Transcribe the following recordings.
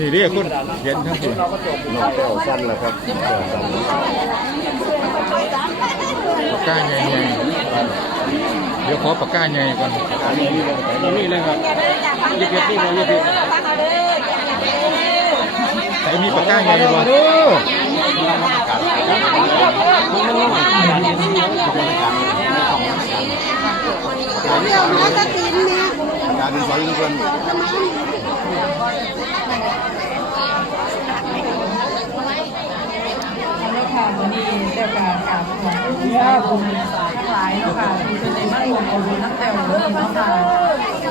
นี่เรียกคุณเห็นทั้งคุณน้องแก้วสั้นแล้วครับแก้วสั้นปากกาใหญ่ๆเดี๋ยวขอปากกาใหญ่ก่อนอันนี้นี่เลยนี่เลยครับยี่สิบนี่เลยยี่สิบใส่มีปากกาใหญ่บ่เดี๋ยวมาจะกินเนี่ยการเป็นสอยทุกคนแล้ว ค่ะวันนี้เจ้ากากับขวัญที่บุญสายทั้งหลายเนาะค่ะที่เป็นในมั่นคงเอาบุญนักแต้วเลยเนาะค่ะ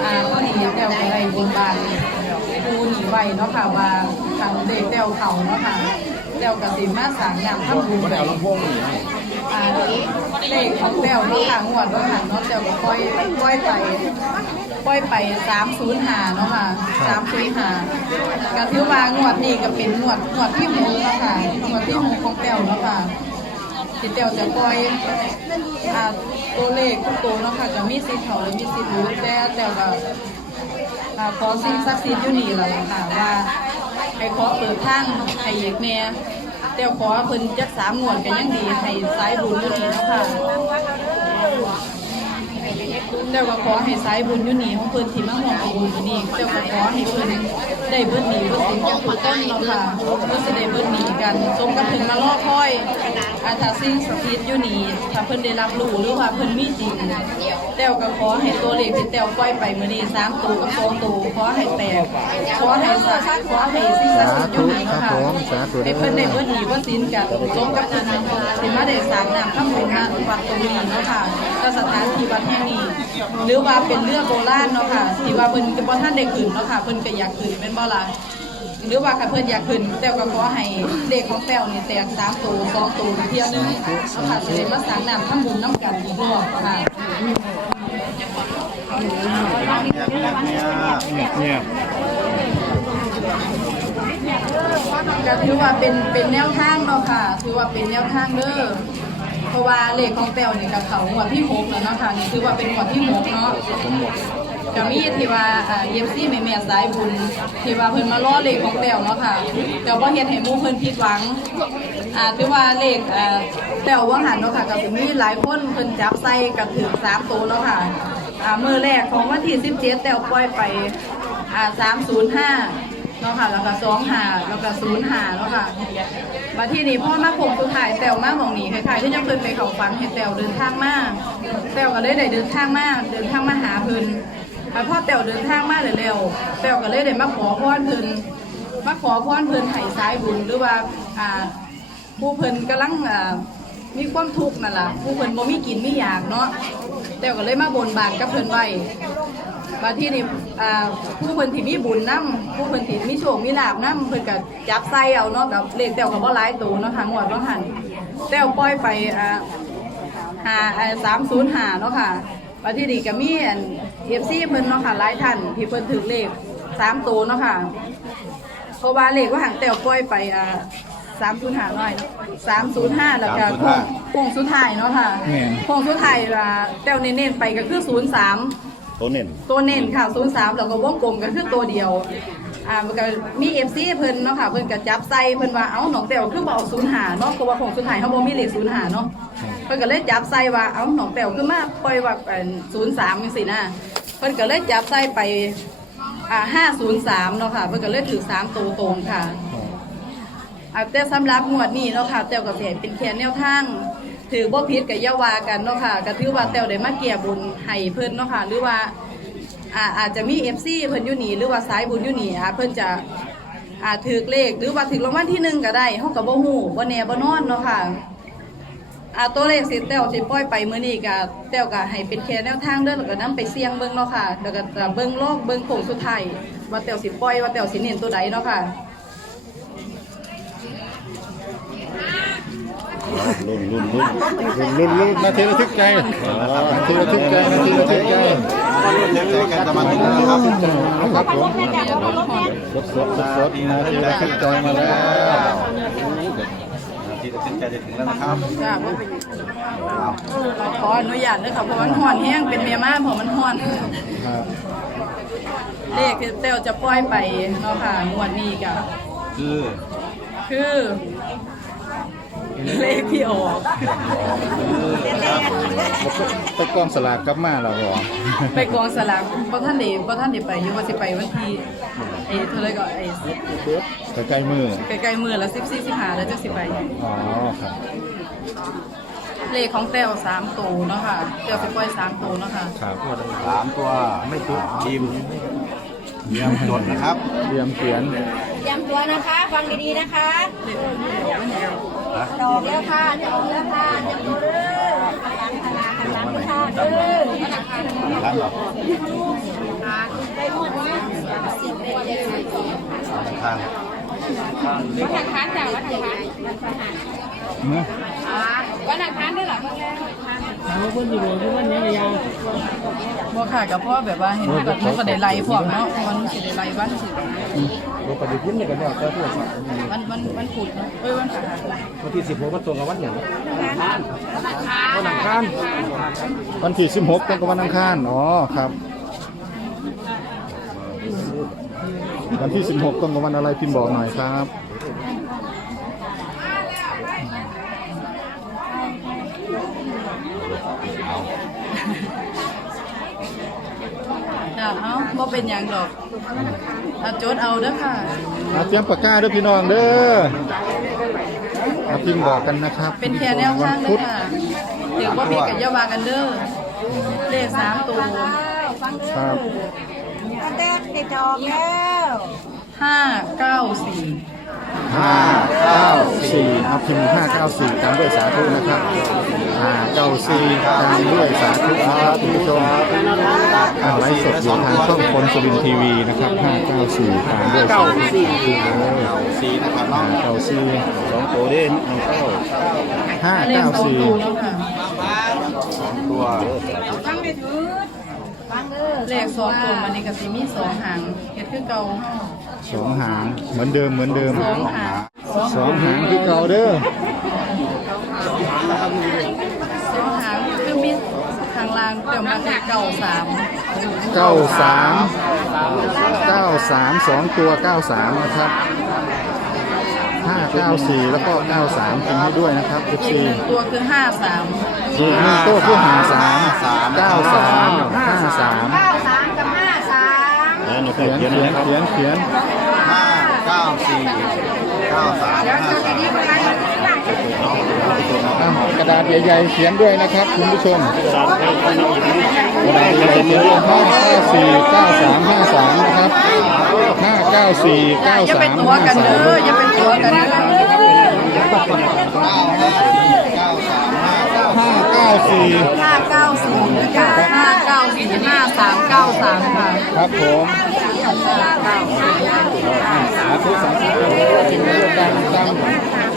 อ่าก็หนีแต้วไปได้บุญบานปูหนีไว้เนาะค่ะว่าทางเด็กแต้วเขาเนาะค่ะแต้วกับสิมาสางยามทำบุญไปอ่าเลขของแต้วเนาะค่ะงวดว่าหันเนาะแต้วก็ปล่อยปล่อยไป ปล่อยไปสามศูนย์หาเนาะค่ะสามศูนย์หาก็ถือว่างวดนี้ก็เป็นงวดงวดที่หกเนาะค่ะงวดที่หกของแต้วเนาะค่ะที่เตียวจะปล่อยอ่าตัวเลขทุกตัวเนาะค่ะจะมีสิทธิ์เขาหรือมีสิทธิ์รู้แต่เตียวก็อ่าขอสิ่งศักดิ์สิทธิ์อยู่นี่แหละค่ะว่าให้ขอเปิดทางให้อีกแน่เตียวขอเพิ่นจักสามงวดกันยังดีให้สายบุญอยู่นี่เนาะค่ะ เตียวก็ขอให้สายบุญยู่นีของเพิ่นที่มาห่วงเอาบุญนี่เตียวก็ขอให้เพิ่นได้เบิดหนีเบิดสินจากทุกต้นเนาะค่ะเพิ่นสิได้เบิดหนีกันสมกับเพิ่นมาล่อคอยอาถาสิ่งสถิตยู่นี่ถ้าเพิ่นได้รับรู้หรือว่าเพิ่นมีจริงแต้วก็ขอให้ตัวเลขที่แต้วปล่อยไปมื้อนี้3ตัวกับ2ตัวขอให้แตกขอให้สาขอให้สิ่งศักดิ์สิทธิ์ยู่นีค่ะให้เพิ่นได้เบิดหนีเบิดสินกันสมกับเพิ่นสิมาได้สร้างน้ำทำบุญณวัดตรงนี้เนาะค่ะก็สถานที่วัดแห่งนี้หรือว่าเป็นเรือโบราณเนาะค่ะที่ว่าเพิ่นก็บ่ทันได้ขึ้นเนาะค่ะเพิ่นก็อยากขึ้นแม่นบ่ล่ะหรือว่าคันเพิ่นอยากขึ้นแต้วก็ขอให้เด็กของแต้วนี่แตกสามตัวสองตัวเที่ยวหนึงเอาค่ะจะได้มาสร้างน้ำทำบุญน้ำกันอีกรอบค่ะเนี่ยก็ถือว่าเป็นเป็นแนวทางเนาะค่ะถือว่าเป็นแนวทางเด้อ เพราะว่าเลขของแต้วนี่ก็เขาหัวดที่หกแล้วเนาะค่ะนี่ถือว่าเป็นหัวดที่หกเนาะก็มีที่ว่าอ่าเย็บซี่แม่แม่สายบุญที่ว่าเพิ่นมาล้อเลขของแต้วเนาะค่ะแต่ว่าเฮ็ดให้หมู่เพิ่นผิดหวังอ่าถือว่าเลขอ่าแต้วว่าหันเนาะค่ะก็สิมีหลายคนเพิ่นจับใส่กับถึงสามตัวเนาะค่ะอ่ามือแรกของวันที่17แต้วปล่อยไปอ่า305 เนาะค่ะ แล้วก็สองหาแล้วก็ศูนย์หาเนาะค่ะมาที่นี่พ่อมาผมคือถ่ายแตวมาหมองนี้คล้ายๆที่ยังเพิ่นไปเขาฟังเห็นแตวเดินทางมากแตวก็เลยได้เดินทางมากเดินทางมาหาเพิ่นมาพ่อแตวเดินทางมากเร็วๆแตวก็เลยได้มาขอพรเพิ่นมาขอพรเพิ่นให้สายบุญหรือว่าอ่าผู้เพิ่นกำลังอ่ามีความทุกข์นั่นแหละผู้เพิ่นบ่มีกินไมีอยากเนาะแตวก็เลยมาบนบานกับเพิ่นไว้ มาที่นี่อ่าผู้เพิ่นที่มีบุญนํผู้เพิ่นที่มีโชคมีลาบนํเพิ่นก็จับใส่เอาเนาะกับเลขแต้วก็บ่หลายตัวเนาะค่ะงวดว่าหันแต้วปล่อยไปอ่าหาสามศูนย์หาเนาะค่ะมาที่นี่ก็มีอันเอฟซีเพิ่นเนาะค่ะหลายท่านที่เพิ่นถือเลขสามตัวเนาะค่ะเพราะว่าเลขว่าหันแต้วปล่อยไปอ่าสามศูนย์หาน้อยเนาะสามศูนย์ห้าแล้วก็โค้งโค้งสุดท้ายเนาะค่ะโค้งสุดท้ายอ่าแต้วเน้นๆไปก็คือศูนย์สาม ตัวเน่นตัวเน้นค่ะ03แล้วก็วงกลมก็คือตัวเดียวอ่ามันก็มี FC เพิ่นเนาะค่ะเพิ่นก็จับใส่เพิ่นว่าเอ้าหนองแต้วคือบ่เอา05เนาะเพราะว่าของสุดท้ายเฮาบ่มีเลข05เนาะเพิ่นก็เลยจับใส่ว่าเอ้าหนองแต้วคือมาปล่อยว่าเอ่อ03จังซี่นะเพิ่นก็เลยจับใส่ไปอ่า503เนาะค่ะเพิ่นก็เลยถือ3ตัวตรงค่ะอ่าแต่สำหรับงวดนี้เนาะค่ะแต้วก็สิให้เป็นแค่แนวทาง ถือบ่ผิดกับอย่าวากันเนาะค่ะก็ถือว่าแต้วได้มาแก้บุญให้เพิ่นเนาะค่ะหรือว่าอาอาจจะมี FC เพิ่นอยู่นี่หรือว่าสายบุญอยู่นี่อ่าเพิ่นจะอ่าถือเลขหรือว่าถือรางวัลที่หนึ่งก็ได้เฮาก็บ่ฮู้บ่แน่บ่นอนเนาะค่ะอาตัวเลขสิแต้วสิปล่อยไปมื้อนี้ก็แต้วก็ให้เป็นแค่แนวทางเด้อแล้วก็นํไปเสี่ยงเบิ่งเนาะค่ะแล้วก็เบิ่งโลกเบิ่งโค้งสุดท้ายว่าแต้วสิปล่อยว่าแต้วสิเน้นตัวใดเนาะค่ะ รุ่นรุ่นรุ่นรุ่นรุ่นนาทีระทึกใจนาทีระทึกใจนาทีระทึกใจใจกันตะมันนะครับครับผมสดสดสดสดนาทีระทึกใจมาแล้วนาที่จะขึ้นใจจะถึงแล้วนะครับจ้าบ่เป็นขออนุญาตเด้อค่ะเพราะมันฮ้อนแห้งเป็นเมียมาเพราะมันฮ้อนครับเลขเต้วจะปล่อยไปเนาะค่ะงวดนี้ก็คือคือ เลขที่ออกตะกองสลากกลับมาแล้วเหรอไปกองสลากเพราะท่านเดเพราะท่านเดไปอยู่ว่าสิไปวันที่ไอ้เท่าไรก็ไอ้ใกล้ๆมือใกล้ๆมือละสิบสี่สิบห้าแล้วจะสิไปอ๋อครับเลขของแต้วสามตัวเนาะค่ะแต้วสิปล่อยสามตัวเนาะค่ะครับสามตัวไม่ตุกทีมเยี่ยมจดนะครับเตรียมเขียนย้ำ ตัวนะคะฟังดีๆนะคะดอกแล้วค่ะจะออกแล้วค่ะจะตัวเด้อหลังค่ะเด้อร้านหรอทางวันอังคารจ้ะวันอังคารเนาะวันอังคารด้วยเหรอเอาคนอยู่ที่วันนี้ยาบ่ค่ะกับพ่อแบบว่าเห็นแบบมันก็ได้ไล่พวกเนาะมันสิได้ไล่วันสิเราปฏิทินเนี่ยกันว่าก็ทั่วไปมันมันมันขุดเนาะเอ้ยวันขาดวันที่สิบหกก็ตรงกับวันอย่างวันอังคารวันที่16ตรงกับวันอังคารอ๋อครับวันที่ 16ตรงกับวันอะไรพิมพ์บอกหน่อยครับ เอ้าบ่เป็นหยังดอกเอาจดเอาเด้อค่ะอาเตรียมปากกาเด้อพี่น้องเด้ออาพิมพ์บอกกันนะครับเป็นแค่แนวทางเด้อค่ะเดี๋ยวบ่มีกันอยาวากันเด้อเลขสามตัวฟังเด้คอรับอันแรกได้ดอกแล้วห้าเก้าสี่ห้าเก้าสี่เอาพิมพ์ห้าเก้าสี่ตามด้วยสาธุนะครับห้าเก้าสี่ตามด้วยสาธุนะครับคุณผู้ชม อ่าไลฟ์สดอยู่ทางช่องคนสุรินทร์ทีวีนะครับห้าเก้าสี่ตามด้วยสาธุเลยสีนะครับน้ห้าองเก้าสี่สองตัวเด่นน้องเก้าห้าเลขเก้าสองสี่ตัวแล้วค่สองตัวฟังได้ถือฟังเด้อเลขสองตัวมันนี่ก็สิมีสองหางเฮ็ดคือเก่าสองหางเหมือนเดิมเหมือนเดิมสองหางสองหางคือเก่าเด้อสองหางคือมีทางล่างเดี๋ยวมาเป็นเก่าสาม เก้าสามเก้าสามสองตัวเก้าสามนะครับห้าเก้าสี่แล้วก็เก้าสามพิมพ์ให้ด้วยนะครับอีก FC หนึ่งตัวคือห้าสามอีกหนึ่งตัวคือหาสามเก้าสามห้าสามเก้าสามกับห้าสามแล้วหนูเขียนเขียนเขียนนะครับเขียนเขียนห้าเก้าสี่เก้าสามห้าสามอะ กระดาษใหญ่ๆเขียนด้วยนะครับคุณผู้ชมกระดาษใหญ่ๆเขียนด้วยห้าเก้าสี่เก้าสามห้าสามนะครับห้าเก้าสี่เก้าอย่าสาเป็นมตัวห้ากันสาเด้มออย่าเป็นตัวกันเด้อห้าเก้าสี่ห้าเก้าสี่กับห้าเก้าสี่ห้าสามเก้าสามค่ะครับผม สาธุสาธุพิมพ์ด้วยดังดัง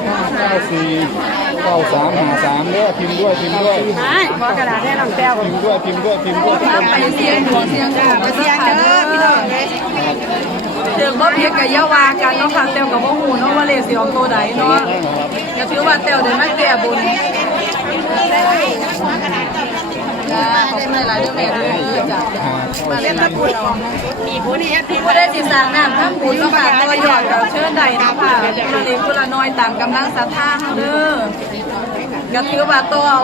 ห้าเก้าสี่เก้าสามหาสามเด้อพิมพ์ด้วยพิมพ์ด้วยขอกระดาษให้ลองแต้วพิมพ์ด้วยพิมพ์ด้วยพิมพ์ด้วยไปเสียงหัวเสียงดวงไปเสียงเด้อพี่น้อง เดี๋ยวบ่เพียงกับยาวากันเนาะค่ะเต้วกับบ่ฮู้เนาะว่าเลสิออกตัวใดเนาะก็ถือว่าเต้วได้มาแก้บุญจ้าขอบคุณหลายๆเด้อแม่เด้อจ้ามาเล่นตะปูเอามีผู้นี้พี่ผู้ได้สิสร้างน้ำทำบุญเนาะค่ะตัวยอดก็เชิญได้เนะค่ะคนนี้คนละน้อยตามกำลังศรัทธาเฮาเด้อก็ถือว่าตัวเอา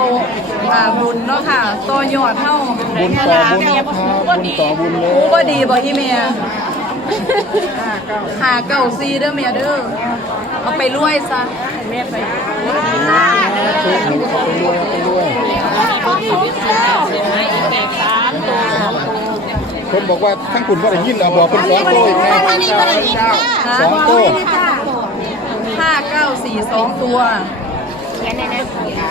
อ่าบุญเนาะค่ะตัวยอดเฮาบุญต่อบุญนะครับบุญต่อบุญเลยผู้ยบ่ดีบ่อีเมีย หาเก่าซีเด้อเมียเด้อเอาไปรวยซะแม่ไปช่วยหนูเอาไปด้วยเอาไปด้วยคนบอกว่าทั้งคุณว่าได้ยินเอาบอกเป็นสองตัวอีกนะสองตัวห้าเก้าสี่สองตัว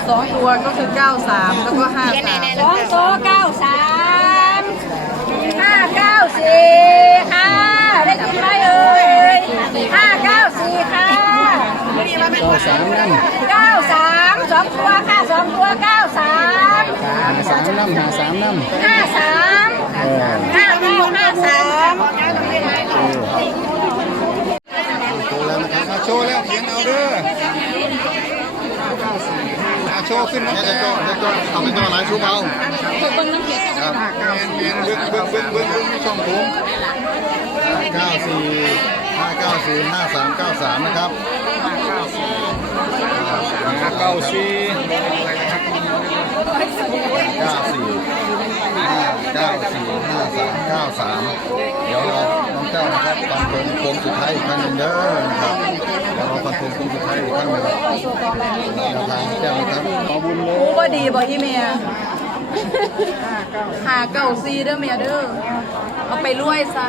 สองตัวก็คือเก้าสามแล้วก็ห้าสามสองโต๊ะเก้าสามห้าเก้าสี่ค่ะ ได้กินไหมเอ่ยห้าเก้าสี่ค่ะเก้าสามนั่นเก้าสามสองตัวค่ะสองตัวเก้าสามหาสามน้ำหาสามน้ำห้าสามเออห้าเก้าห้าสามโชว์แล้วนะครับเขียนเอาเด้อเอาโชว์ขึ้นนะแค่แก้จะวก็จะก็ทำเป็นตัวไหนชูเบาแมนแมนเบิ้งเบิ้งเบิ้งเบิ้งเบิ้งช่องผม เก้าสี่ห้าเก้าสี่ห้าสามเก้าสามนะครับห้าเก้าสี่เก้าสี่ห้าเก้าสี่ห้าสามเก้าสามเดี๋ยวเราน้องเจ้านะครับฟันธงโค้งสุดท้ายอีกครั้งหนึ่งเด้อนะครับเดี๋ยวเราฟันธงโค้งสุดท้ายอีกครั้งหนึ่งแนวทางเจ้านะครับขอบุญเลยรู้ว่าดีบ่อีเมีย หาเก่าซีเด้อเมียเด้อเอาไปรวยซะ